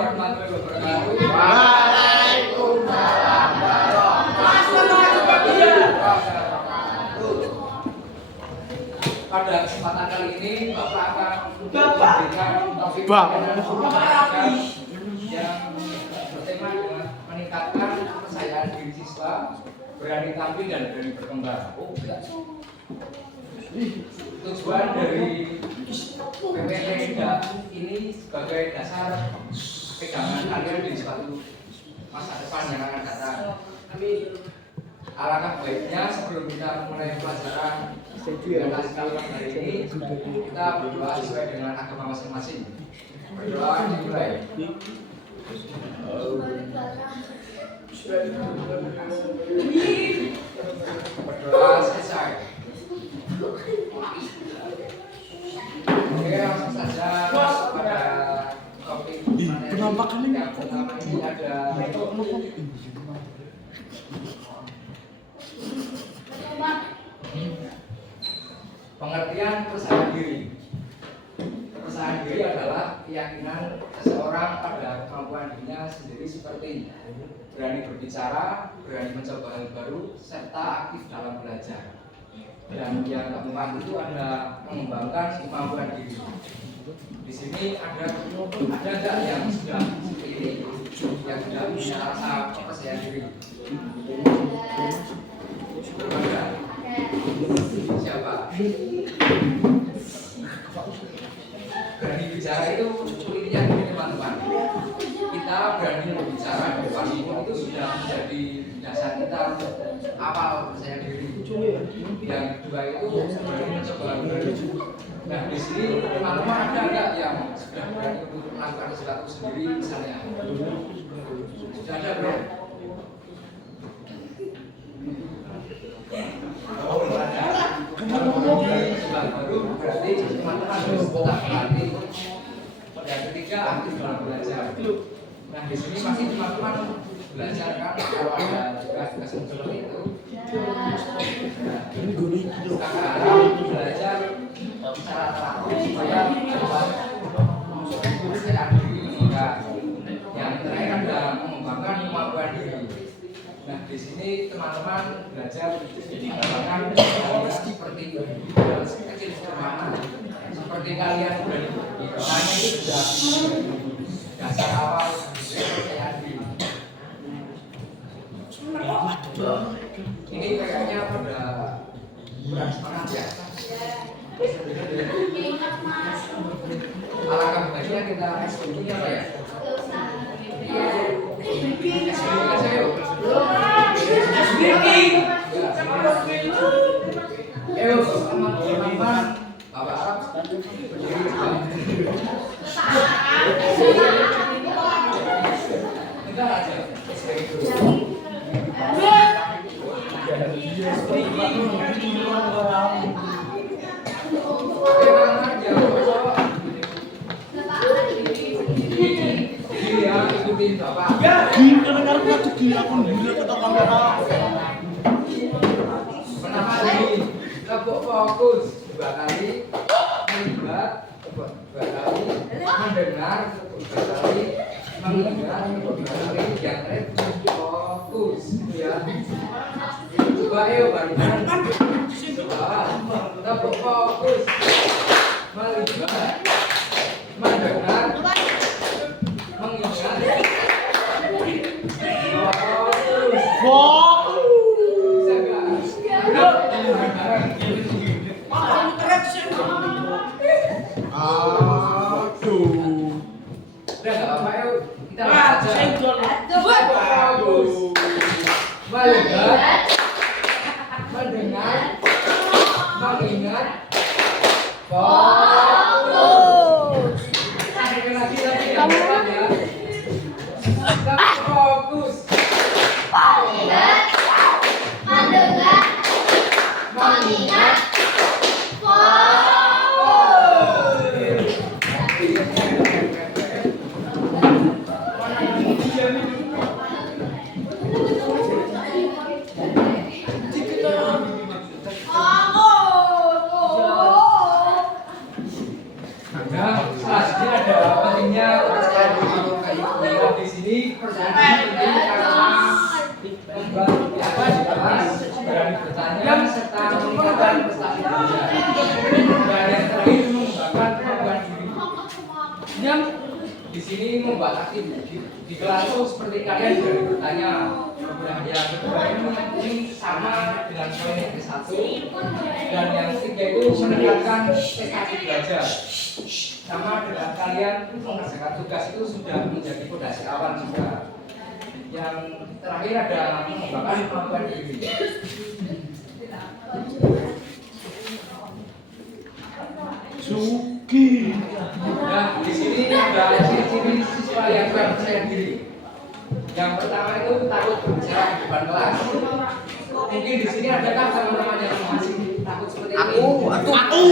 warahmatullahi wabarakatuh. Waalaikumsalam warahmatullahi wabarakatuh. Pada kesempatan kali ini Bapak akan memberikan topik yang bertema dengan meningkatkan kepercayaan diri siswa, berani tampil dan berani berkembang. Tujuan dari PPT ini sebagai dasar pegangan kalian di suatu masa depan yang akan datang. Alangkah baiknya sebelum kita mulai pelajaran hari ini, kita berdoa sesuai dengan agama masing-masing. Berdoa dimulai. Berdoa selesai. Oke, langsung saja pada topik materi yang pertama ini ada pengertian percaya diri. Percaya diri adalah keyakinan seseorang pada kemampuan dirinya sendiri seperti berani berbicara, berani mencoba hal baru, serta aktif dalam belajar. Dan yang keempat itu ada mengembangkan kemampuan diri. Di sini ada nggak yang sudah seperti ini, yang sudah punya rasa percaya diri? Ada. Siapa? Berani bicara itu intinya gini teman-teman. Kita berani berbicara di depan umum itu sudah menjadi dasar kita awal percaya diri. Yang kedua itu berani mencoba baru. Nah di sini teman-teman ada nggak yang sudah berani untuk melakukan sesuatu sendiri misalnya? Sudah ada bro? Oh ada. Kalau baru berarti teman-teman harus tetap berlatih. Yang ketiga aktif dalam belajar. Nah di sini masih teman-teman belajar kan kalau ada tugas-tugas seperti itu. Sekarang belajar secara teratur supaya percaya diri meningkat. Yang terakhir adalah mengembangkan kemampuan diri. Nah di sini teman-teman belajar mengembangkan seperti kecil sederhana. Seperti kalian hanya itu sudah dasar awal percaya diri. Ini kayaknya pada kurang semangat ya. Alangkah baiknya kita eksekusinya apa ya? Eksekusinya saya yuk. Ayo teman-teman Bapak Arab berdiri kita aja ikutin Bapak. Ya, dengar aku gila aku gila ke kamera. Pertama kali tepuk fokus 2 kali, melihat 2 kali, mendengar 2 kali, mengingat 2 kali, yang terakhir fokus ya. Coba ayo barisan. Tepuk fokus, melihat, mendengar, mengingat, fokus. Aduh. Udah enggak apa-apa yuk. Kita bagus. Melihat, mendengar, mengingat, fokus. Sekali lagi ya. Fokus. Melihat, mendengar, mengingat, sini percaya diri penting karena membuat biasa di kelas, berani bertanya serta meningkatkan prestasi belajar. Dan yang terakhir mengembangkan kemampuan diri. Yang di sini membuat aktif di kelas itu seperti kalian berani bertanya. Nah, yang kedua ini sama dengan poin yang ke-1, dan yang ketiga itu meningkatkan prestasi belajar. Sama dengan kalian mengerjakan tugas itu sudah menjadi fondasi awal juga. Yang terakhir ada mengembangkan kemampuan diri. Suki. Nah, di sini ada ciri-ciri siswa yang kurang percaya diri. Yang pertama itu takut berbicara di depan kelas. Mungkin di sini adakah teman-teman yang masih takut seperti ini? Aku.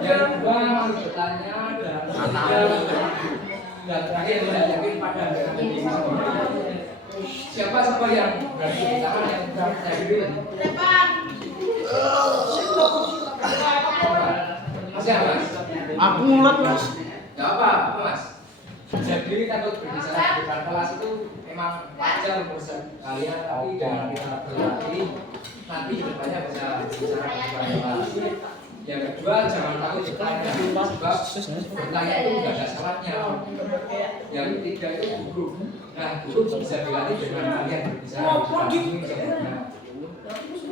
Yang kedua masih bertanya dan terakhir tidak yakin pada diri sendiri. Siapa yang berani berbicara yang kurang percaya diri? Masih apa, Mas? Aku ngulet, Mas. Gak apa, Mas. Jadi takut berbicara di depan kelas itu memang wajar menurut kalian, tapi dengan kita berlatih nanti kedepannya bisa bicara di depan kelas. Yang kedua, jangan takut bertanya, sebab bertanya itu tidak ada salahnya. Yang ketiga itu guru. Nah, guru bisa dilatih dengan kalian berbicara di depan ini.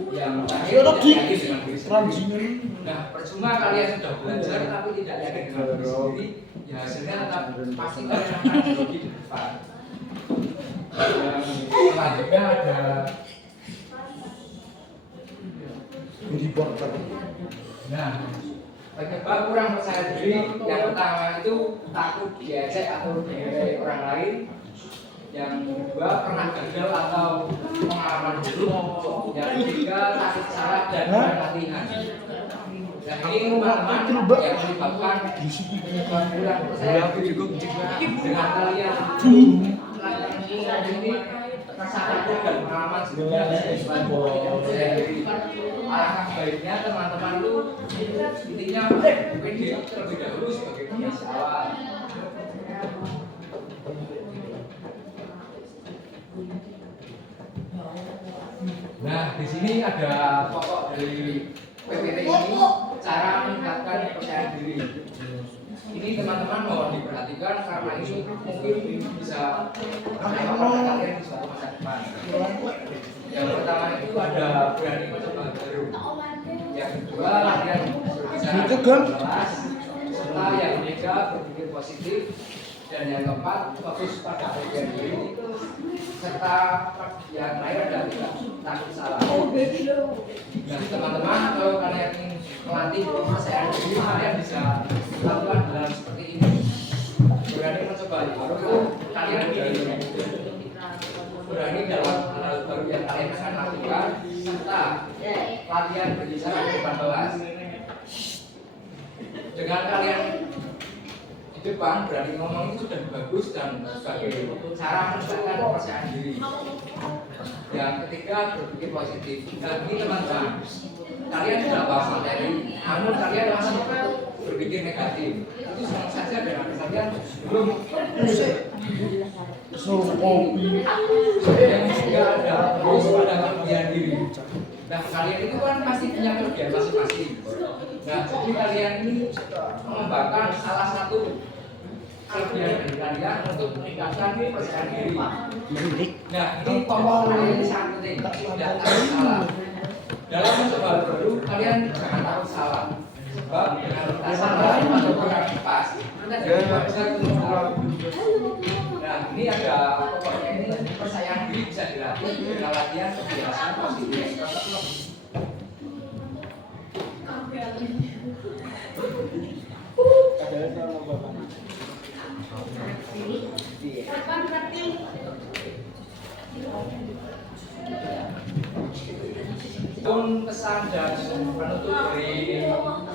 Yang terakhir tidak yakin dengan diri sendiri. Nah, percuma kalian sudah belajar tapi tidak yakin dengan diri sendiri, ya hasilnya tetap pasti kalian akan grogi di depan. Yang selanjutnya ada penyebab kurang percaya diri. Yang pertama itu takut diejek atau dinilai orang lain. Yang kedua pernah gagal atau pengalaman buruk. Yang ketiga takut salah dan kurang latihan. Dan ini teman-teman yang menyebabkan kurang percaya diri dengan kalian ini rasa takut dan pengalaman sebelumnya tidak percaya diri. Alangkah baiknya teman-teman itu intinya pede terlebih dahulu sebagai fondasi awal. Nah, di sini ada pokok dari PPT ini, cara meningkatkan percaya diri. Ini teman-teman mohon diperhatikan karena ini mungkin bisa menyebabkan kalian di suatu masa depan. Yang pertama itu ada berani mencoba baru. Yang kedua latihan berbicara di kelas. Serta yang ketiga berpikir positif. Dan yang keempat fokus pada bagian diri. Serta yang terakhir adalah tidak takut salah. Nah, teman-teman, kalau kalian ingin melatih kepercayaan diri, kalian bisa lakukan hal seperti ini. Berani mencoba baru itu kalian berani dalam hal baru yang kalian akan lakukan, serta latihan berbicara di depan kelas. Dengan kalian di depan berani ngomong itu sudah bagus dan sebagai cara meningkatkan kepercayaan diri. Yang ketiga berpikir positif. Dan ini teman-teman, kalian sudah paham materi, namun kalian masih berpikir negatif. Itu sama saja dengan kalian belum yang ketiga ada terus pada kelebihan diri. Nah, kalian itu kan pasti punya kelebihan masing-masing. Nah, jadi kalian ini mengembangkan salah satu kelebihan dari kalian untuk meningkatkan kepercayaan diri. Nah, ini pokok ini sangat penting, tidak takut salah. Dalam mencoba baru, kalian jangan takut salah. Sebab dengan kita salah atau kurang pas, kita juga bisa mencoba. Nah, ini ada pokoknya ini kepercayaan diri bisa dilatih dengan latihan kebiasaan positif. Pun pesan dan penutup dari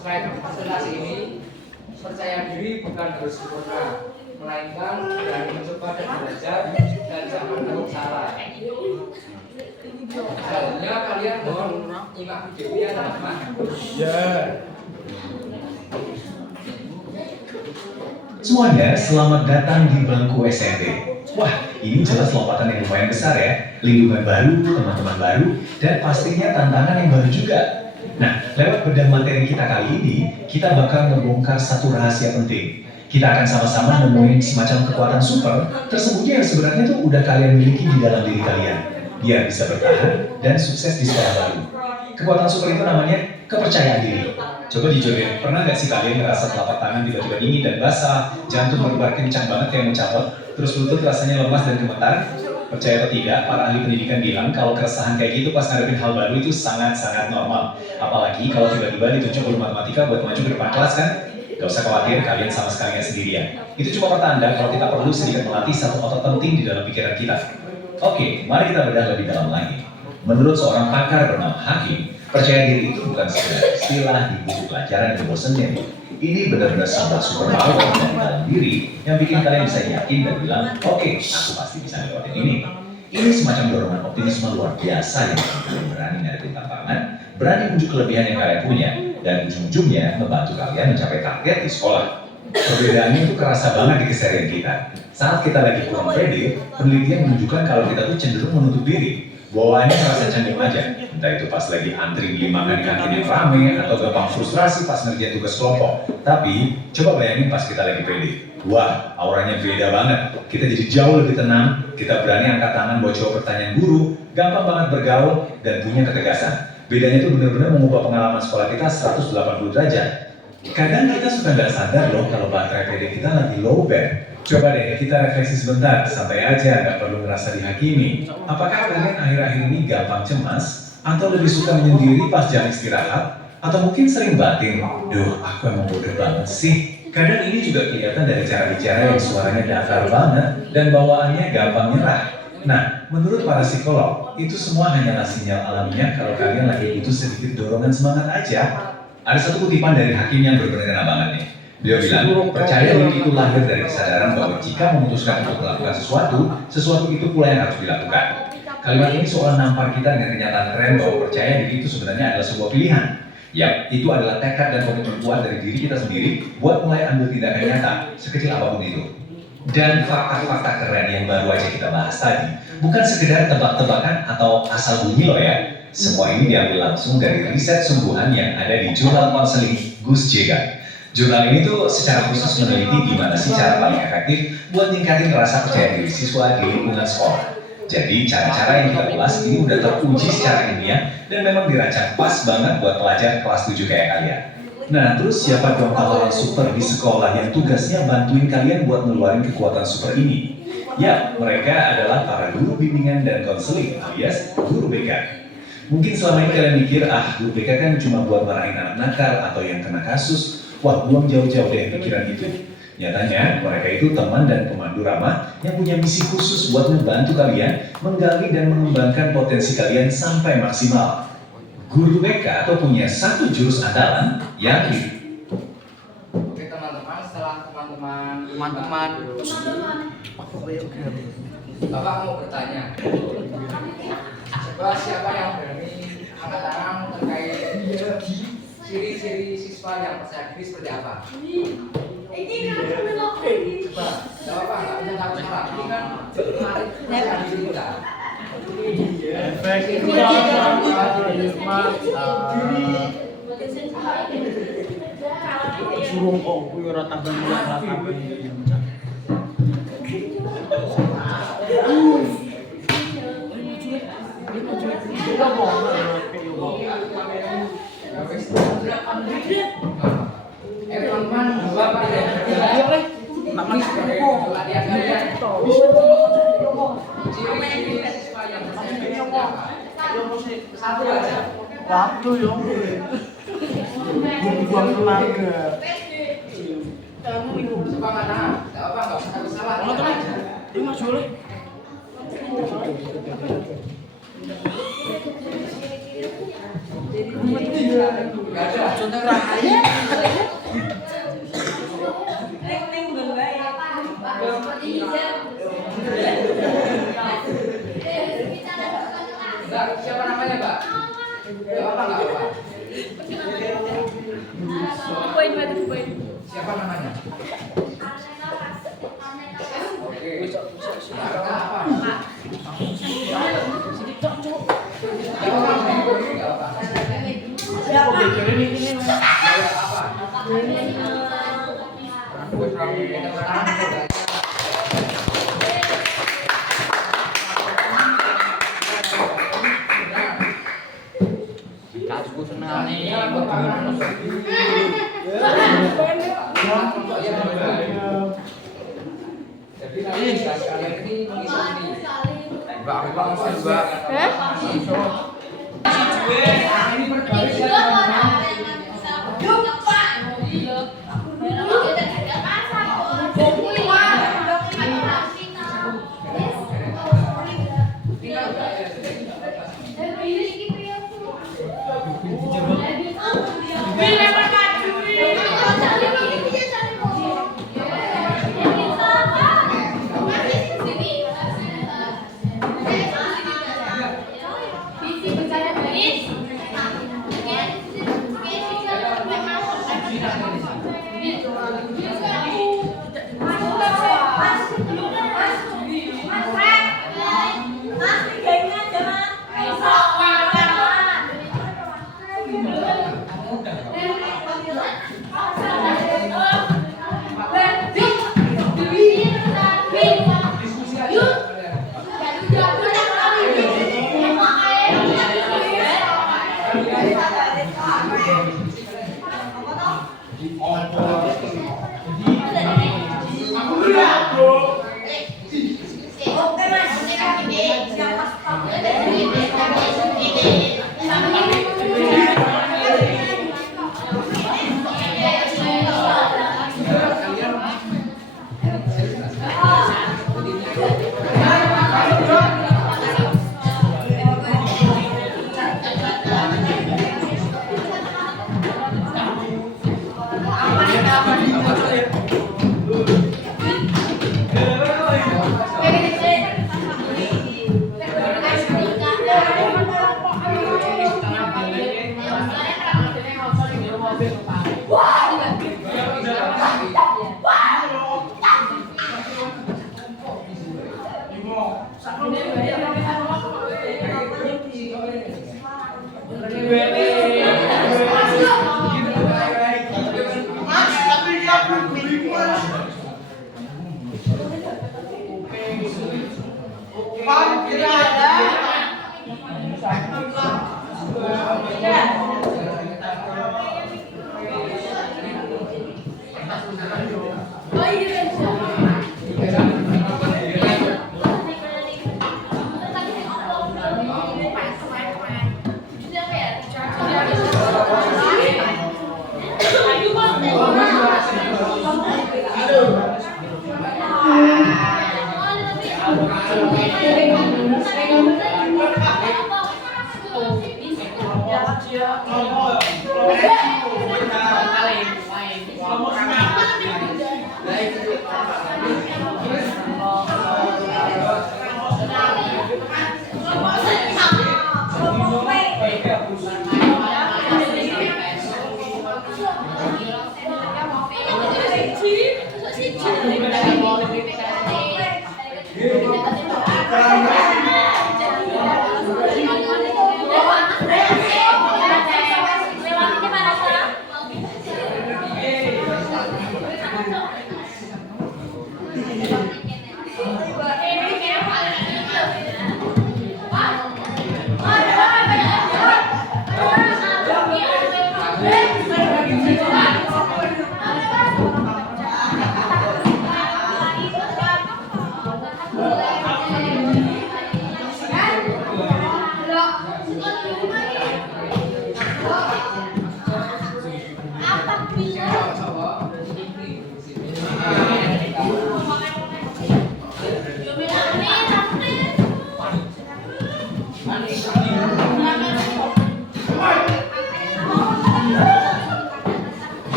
slide presentasi ini, percaya diri bukan harus sempurna, melainkan berani mencoba dan belajar dan jangan takut salah. Selanjutnya kalian mohon nyimak video ya teman-teman. Ya. Semuanya selamat datang di bangku SMP. Wah, ini jelas lompatan yang lumayan besar ya. Lingkungan baru, teman-teman baru, dan pastinya tantangan yang baru juga. Nah, lewat bedah materi kita kali ini, kita bakal membongkar satu rahasia penting. Kita akan sama-sama nemuin semacam kekuatan super tersembunyi yang sebenarnya tuh udah kalian miliki di dalam diri kalian. Biar bisa bertahan dan sukses di sekolah baru. Kekuatan super itu namanya kepercayaan diri. Coba jujur ya, pernah nggak sih kalian ngerasa telapak tangan tiba-tiba dingin dan basah, jantung berdebar kencang banget kayak mau cabut, terus lutut rasanya lemas dan gemetar? Percaya atau tidak, para ahli pendidikan bilang kalau keresahan kayak gitu pas ngadepin hal baru itu sangat-sangat normal. Apalagi kalau tiba-tiba ditunjuk guru matematika buat maju ke depan kelas kan? Gak usah khawatir, kalian sama sekali nggak sendirian. Itu cuma pertanda kalau kita perlu sedikit melatih satu otot penting di dalam pikiran kita. Oke, mari kita bedah lebih dalam lagi. Menurut seorang pakar bernama Hakim, percaya diri itu bukan sekedar istilah di buku pelajaran yang bosennya. Ini benar-benar sebuah superpower dari dalam diri yang bikin kalian bisa yakin dan bilang, oke, aku pasti bisa lewatin ini. Ini semacam dorongan optimisme luar biasa yang bikin kalian berani ngadepin tantangan, berani unjuk kelebihan yang kalian punya, dan ujung-ujungnya membantu kalian mencapai target di sekolah. Perbedaannya itu kerasa banget di keseharian kita. Saat kita lagi kurang pede, penelitian menunjukkan kalau kita tuh cenderung menutup diri. Bawaannya terasa canggung aja, entah itu pas lagi antri beli makan di kantin yang rame, atau gampang frustrasi pas ngerjain tugas kelompok. Tapi, coba bayangin pas kita lagi pede. Wah, auranya beda banget. Kita jadi jauh lebih tenang, kita berani angkat tangan buat jawab pertanyaan guru, gampang banget bergaul, dan punya ketegasan. Bedanya itu benar-benar mengubah pengalaman sekolah kita 180 derajat. Kadang kita suka nggak sadar loh kalau baterai PD kita lagi low band. Coba deh kita refleksi sebentar, santai aja, nggak perlu ngerasa dihakimi. Apakah kalian akhir-akhir ini gampang cemas? Atau lebih suka menyendiri pas jam istirahat? Atau mungkin sering batin, duh aku emang bodoh banget sih. Kadang ini juga kelihatan dari cara bicara yang suaranya datar banget dan bawaannya gampang nyerah. Nah, menurut para psikolog, itu semua hanyalah sinyal alamiah kalau kalian lagi butuh sedikit dorongan semangat aja. Ada satu kutipan dari Hakim yang benar-benar banget nih. Beliau bilang, percaya diri itu lahir dari kesadaran bahwa jika memutuskan untuk melakukan sesuatu itu pula yang harus dilakukan. Kalimat ini soal nampar kita dengan kenyataan keren bahwa percaya diri itu sebenarnya adalah sebuah pilihan. Yap, itu adalah tekad dan komitmen kuat dari diri kita sendiri buat mulai ambil tindakan nyata, sekecil apapun itu. Dan fakta-fakta keren yang baru aja kita bahas tadi, bukan sekedar tebak-tebakan atau asal bunyi loh ya. Semua ini diambil langsung dari riset sungguhan yang ada di jurnal konseling Gus Jega. Jurnal ini tuh secara khusus meneliti gimana sih cara paling efektif buat ningkatin rasa percaya diri siswa di lingkungan sekolah. Jadi cara-cara yang kita ulas ini udah teruji secara ilmiah dan memang dirancang pas banget buat pelajar kelas 7 kayak kalian. Nah, terus siapa dong pahlawan super di sekolah yang tugasnya bantuin kalian buat ngeluarin kekuatan super ini? Ya, mereka adalah para guru bimbingan dan konseling alias guru BK. Mungkin selama ini kalian mikir, guru BK kan cuma buat marahin anak nakal atau yang kena kasus. Wah, belum jauh-jauh deh pikiran itu. Nyatanya, mereka itu teman dan pemandu ramah yang punya misi khusus buat membantu kalian menggali dan mengembangkan potensi kalian sampai maksimal. Guru BK atau punya satu jurus andalan yang Oke teman-teman, setelah teman-teman Bapak mau bertanya. Coba siapa yang berani angkat tangan terkait ciri-ciri siswa yang percaya diri seperti apa? Coba, jawab apa? Nggak punya takut salah. Ini kan percaya diri kita. Suruh kok kuwi ora tambah mulak Teman-teman, Bapak tidak ciri-ciri siswa yang percaya diri seperti apa? Satu aja. waktu yo. Buang tenaga. Coba mana? Nggak apa, nggak usah takut salah. Ono tenan. Iki Mas Jule. Nggak ada. Contoh rahaya. Mbak, siapa namanya, Mbak? Nggak apa, nggak apa. Siapa namanya? tepuk tangan untuk Kasku senang nih, ikut Jadi nanti kalian ini mengisi ini. Mbak, Mbak. Ini berbaris ya teman-teman.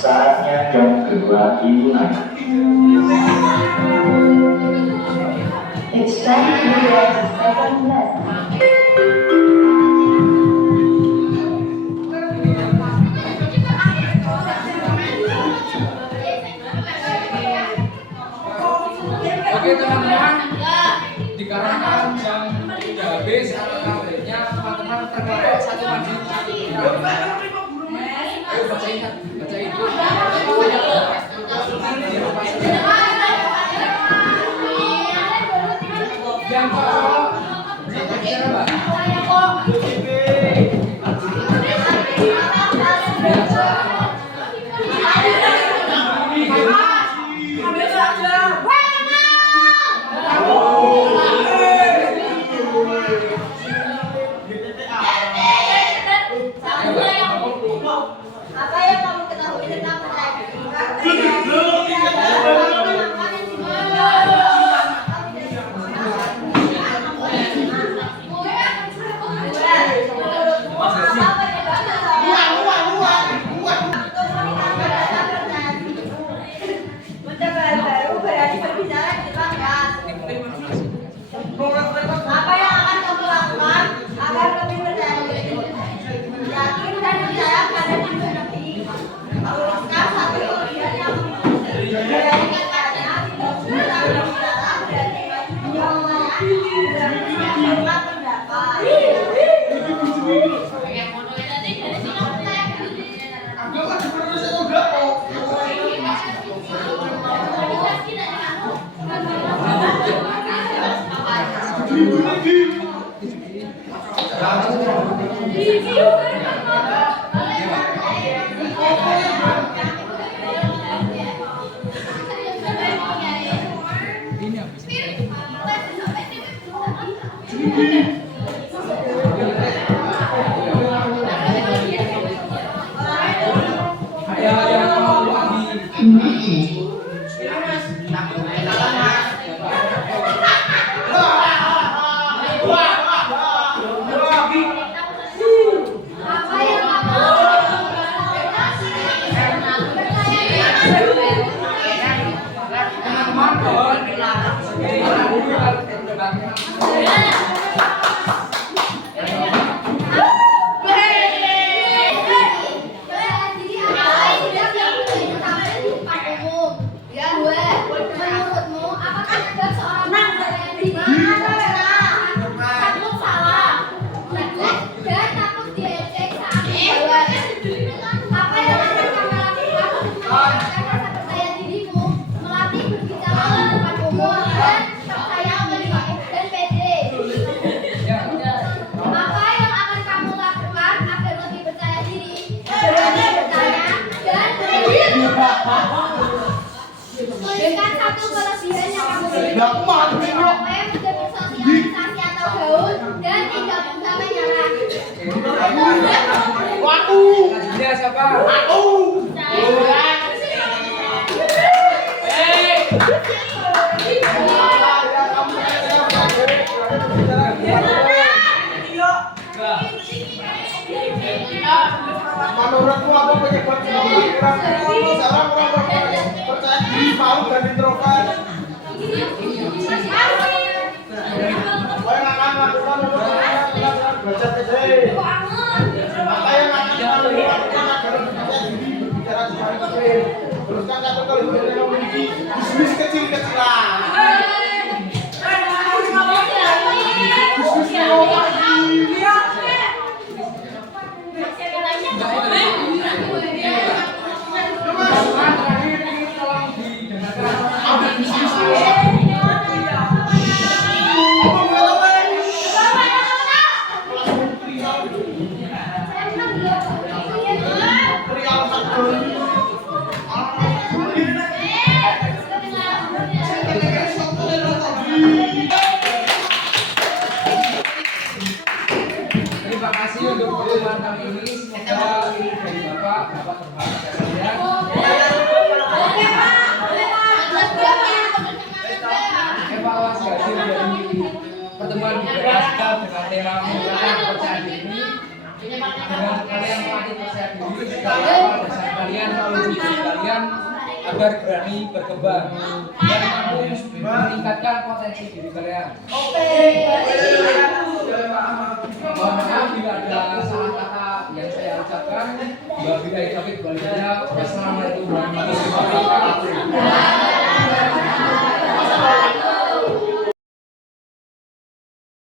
Saatnya jam kedua dimulai. It's time to get 7 left. Oke teman-teman, dikarenakan jam sudah habis atau kabarnya teman-teman terkelompok satu maju. Ayo bacain. Yang cowok bicara Mbak. Apa yang kamu ketahui tentang apa yang akan kamu lakukan agar lebih percaya diri? Yakin dan percaya pada diri sendiri. Luruskan satu kelebihan yang berani katanya tidak berbicara berarti menyampaikan pendapat. Dengan satu kelebihan yang kamu miliki, menjadi sosialisasi atau gaul dan tidak bisa menyerah. Dia siapa? Menurutmu apa penyebab pemikiran seorang percaya diri, malu dan introvert? Apa yang akan lakukan untuk belajar kecil? Apa yang akan kamu lakukan agar percaya diri berbicara di depan kecil? Teruskan satu kelebihan yang memiliki bisnis kecil-kecilan. Terima kasih untuk pertemuan kali ini. Semoga dari Bapak terbaik ya. Evaluasi hasil dari pertemuan kita dengan tema menggunakan percaya diri ini. Dengan kalian melatih percaya diri, dasar kalian mewujudkan kalian agar berani berkembang dan mampu meningkatkan potensi diri kalian. Mohon maaf bila ada